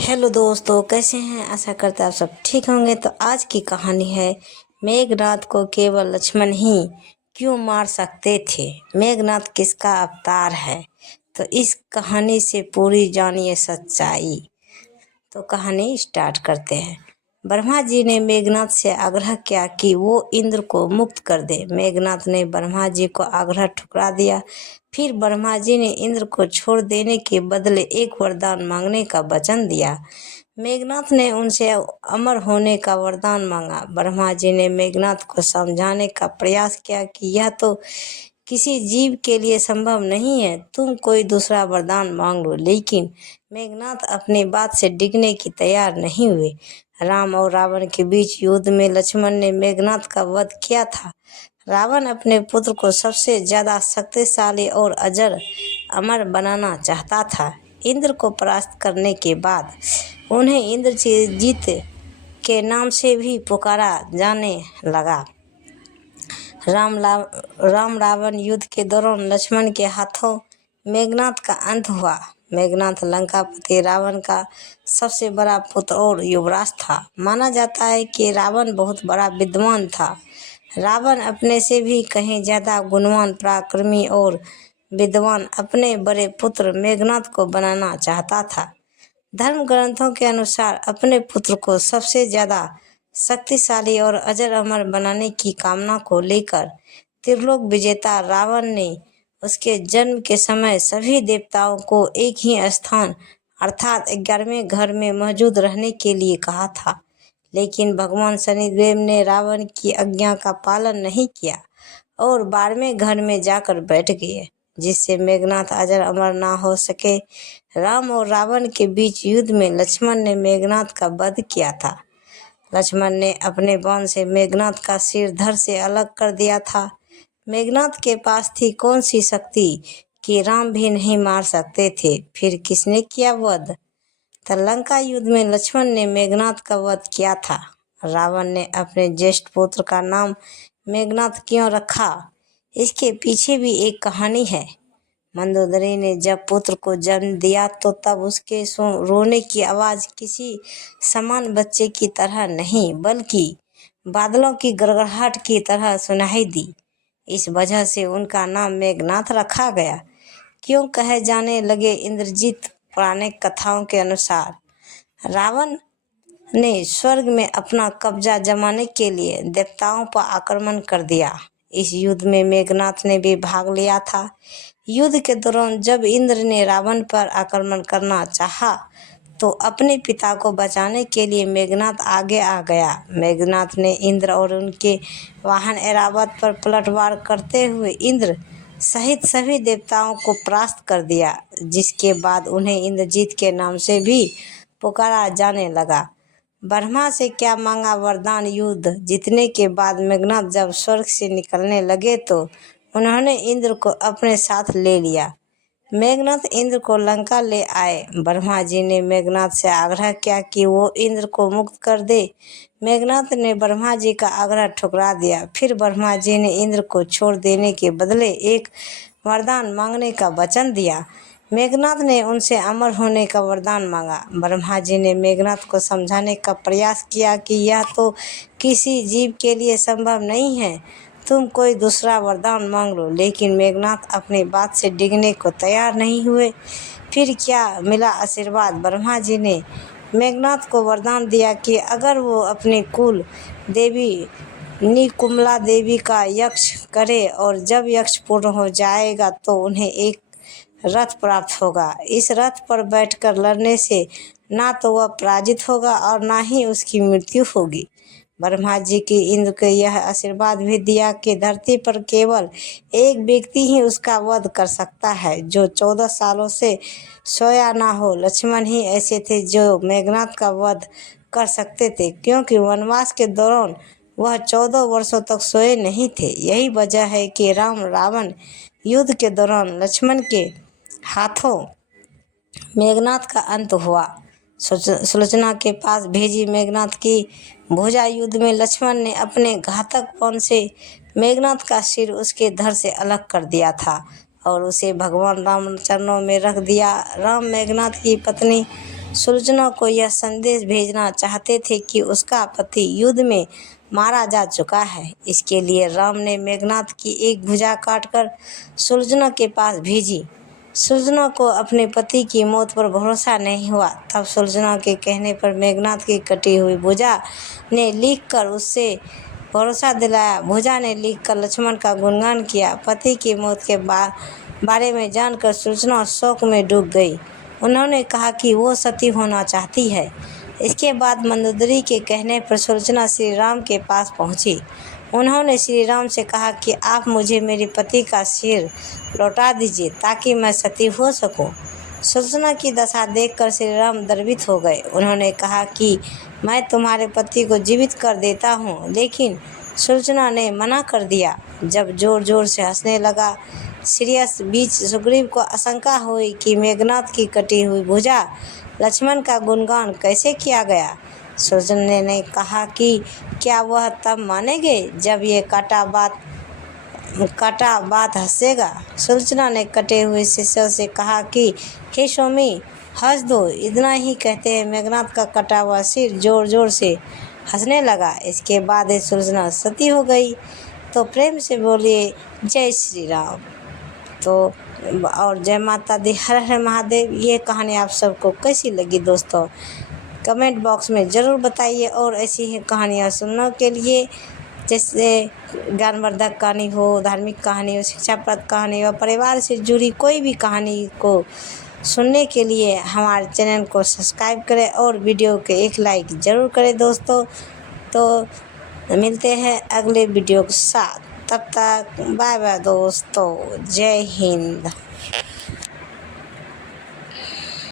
Hello दोस्तों, कैसे हैं। आशा करते हैं आप सब ठीक होंगे। तो आज की कहानी है मेघनाथ को केवल लक्ष्मण ही क्यों मार सकते थे। मेघनाथ किसका अवतार है, तो इस कहानी से पूरी जानिए सच्चाई। तो कहानी स्टार्ट करते हैं। ब्रह्मा जी ने मेघनाथ से आग्रह किया कि वो इंद्र को मुक्त कर दे। मेघनाथ ने ब्रह्मा जी को आग्रह ठुकरा दिया। फिर ब्रह्मा जी ने इंद्र को छोड़ देने के बदले एक वरदान मांगने का वचन दिया। मेघनाथ ने उनसे अमर होने का वरदान मांगा। ब्रह्मा जी ने मेघनाथ को समझाने का प्रयास किया कि यह तो किसी जीव के लिए संभव नहीं है, तुम कोई दूसरा वरदान मांग लो। लेकिन मेघनाथ अपनी बात से डिगने की तैयार नहीं हुए। राम और रावण के बीच युद्ध में लक्ष्मण ने मेघनाथ का वध किया था। रावण अपने पुत्र को सबसे ज्यादा शक्तिशाली और अजर अमर बनाना चाहता था। इंद्र को परास्त करने के बाद उन्हें इंद्रजीत के नाम से भी पुकारा जाने लगा। राम रावण युद्ध के दौरान लक्ष्मण के हाथों मेघनाथ का अंत हुआ। मेघनाथ लंकापति रावण का सबसे बड़ा पुत्र और युवराज था। माना जाता है कि रावण बहुत बड़ा विद्वान था। रावण अपने से भी कहीं ज्यादा गुणवान, पराक्रमी और विद्वान अपने बड़े पुत्र मेघनाथ को बनाना चाहता था। धर्म ग्रंथों के अनुसार अपने पुत्र को सबसे ज्यादा शक्तिशाली और अजर अमर बनाने की कामना को लेकर त्रिलोक विजेता रावण ने उसके जन्म के समय सभी देवताओं को एक ही स्थान अर्थात 11वें घर में मौजूद रहने के लिए कहा था। लेकिन भगवान शनिदेव ने रावण की आज्ञा का पालन नहीं किया और 12वें घर में जाकर बैठ गए, जिससे मेघनाथ अजर अमर ना हो सके। राम और रावण के बीच युद्ध में लक्ष्मण ने मेघनाथ का वध किया था। लक्ष्मण ने अपने बाण से मेघनाथ का सिर धड़ से अलग कर दिया था। मेघनाथ के पास थी कौन सी शक्ति कि राम भी नहीं मार सकते थे। फिर किसने किया वध? तो लंका युद्ध में लक्ष्मण ने मेघनाथ का वध किया था। रावण ने अपने ज्येष्ठ पुत्र का नाम मेघनाथ क्यों रखा, इसके पीछे भी एक कहानी है। मंदोदरी ने जब पुत्र को जन्म दिया तो तब उसके रोने की आवाज किसी समान बच्चे की तरह नहीं बल्कि बादलों की गड़गड़ाहट की तरह सुनाई दी। इस वजह से उनका नाम मेघनाथ रखा गया। क्यों कहे जाने लगे। इंद्रजीत पौराणिक कथाओं के अनुसार रावण ने स्वर्ग में अपना कब्जा जमाने के लिए देवताओं पर आक्रमण कर दिया। इस युद्ध में मेघनाथ ने भी भाग लिया था। युद्ध के दौरान जब इंद्र ने रावण पर आक्रमण करना चाहा तो अपने पिता को बचाने के लिए मेघनाथ आगे आ गया। मेघनाथ ने इंद्र और उनके वाहन ऐरावत पर पलटवार करते हुए इंद्र सहित सभी देवताओं को परास्त कर दिया, जिसके बाद उन्हें इंद्रजीत के नाम से भी पुकारा जाने लगा। ब्रह्मा से क्या मांगा वरदान। युद्ध जीतने के बाद मेघनाथ जब स्वर्ग से निकलने लगे तो उन्होंने इंद्र को अपने साथ ले लिया। मेघनाथ इंद्र को लंका ले आए। ब्रह्मा जी ने मेघनाथ से आग्रह किया कि वो इंद्र को मुक्त कर दे। मेघनाथ ने ब्रह्मा जी का आग्रह ठुकरा दिया। फिर ब्रह्मा जी ने इंद्र को छोड़ देने के बदले एक वरदान मांगने का वचन दिया। मेघनाथ ने उनसे अमर होने का वरदान मांगा। ब्रह्मा जी ने मेघनाथ को समझाने का प्रयास किया कि यह तो किसी जीव के लिए संभव नहीं है, तुम कोई दूसरा वरदान मांग लो। लेकिन मेघनाथ अपनी बात से डिगने को तैयार नहीं हुए। फिर क्या मिला आशीर्वाद। ब्रह्मा जी ने मेघनाथ को वरदान दिया कि अगर वो अपनी कुल देवी निकुम्ला देवी का यक्ष करे और जब यक्ष पूर्ण हो जाएगा तो उन्हें एक रथ प्राप्त होगा। इस रथ पर बैठकर लड़ने से ना तो वह पराजित होगा और ना ही उसकी मृत्यु होगी। ब्रह्मा जी की इंद्र को यह आशीर्वाद भी दिया कि धरती पर केवल एक व्यक्ति ही उसका वध कर सकता है जो 14 सालों से सोया ना हो। लक्ष्मण ही ऐसे थे जो मेघनाथ का वध कर सकते थे, क्योंकि वनवास के दौरान वह 14 वर्षों तक सोए नहीं थे। यही वजह है कि राम रावण युद्ध के दौरान लक्ष्मण के हाथों मेघनाथ का अंत हुआ। सुलोचना के पास भेजी मेघनाथ की भुजा युद्ध में लक्ष्मण ने अपने घातक बाण से मेघनाथ का सिर उसके धड़ से अलग कर दिया था और उसे भगवान राम चरणों में रख दिया। राम मेघनाथ की पत्नी सुलोचना को यह संदेश भेजना चाहते थे कि उसका पति युद्ध में मारा जा चुका है। इसके लिए राम ने मेघनाथ की एक भुजा काटकर सुलोचना के पास भेजी। सुलोचना को अपने पति की मौत पर भरोसा नहीं हुआ। तब सुलोचना के कहने पर मेघनाथ की कटी हुई भुजा ने लिखकर उससे भरोसा दिलाया। भुजा ने लिखकर लक्ष्मण का गुणगान किया। पति की मौत के बारे में जानकर सुलोचना शोक में डूब गई। उन्होंने कहा कि वो सती होना चाहती है। इसके बाद मंदोदरी के कहने पर सुलोचना श्री राम के पास पहुंची। उन्होंने श्री राम से कहा कि आप मुझे मेरे पति का सिर लौटा दीजिए ताकि मैं सती हो सकूं। सुलोचना की दशा देखकर श्री राम द्रवित हो गए। उन्होंने कहा कि मैं तुम्हारे पति को जीवित कर देता हूँ, लेकिन सुलोचना ने मना कर दिया। जब जोर जोर से हंसने लगा, सीरियस बीच सुग्रीव को आशंका हुई कि मेघनाथ की कटी हुई भुजा लक्ष्मण का गुणगान कैसे किया गया। सुलोचना ने कहा कि क्या वह तब मानेंगे जब ये काटा बात हंसेगा। सुलोचना ने कटे हुए शिष्यों से कहा कि हे स्वामी, हंस दो। इतना ही कहते हैं मेघनाथ का कटा हुआ सिर जोर जोर से हंसने लगा। इसके बाद सुलोचना सती हो गई। तो प्रेम से बोलिए जय श्री राम। तो और जय माता दी, हर हर महादेव। ये कहानी आप सबको कैसी लगी दोस्तों, कमेंट बॉक्स में ज़रूर बताइए। और ऐसी ही कहानियाँ सुनने के लिए, जैसे ज्ञानवर्धक कहानी हो, धार्मिक कहानी हो, शिक्षाप्रद कहानी हो, परिवार से जुड़ी कोई भी कहानी को सुनने के लिए हमारे चैनल को सब्सक्राइब करें और वीडियो के एक लाइक ज़रूर करें दोस्तों। तो मिलते हैं अगले वीडियो के साथ। तब तक बाय बाय दोस्तों, जय हिंद।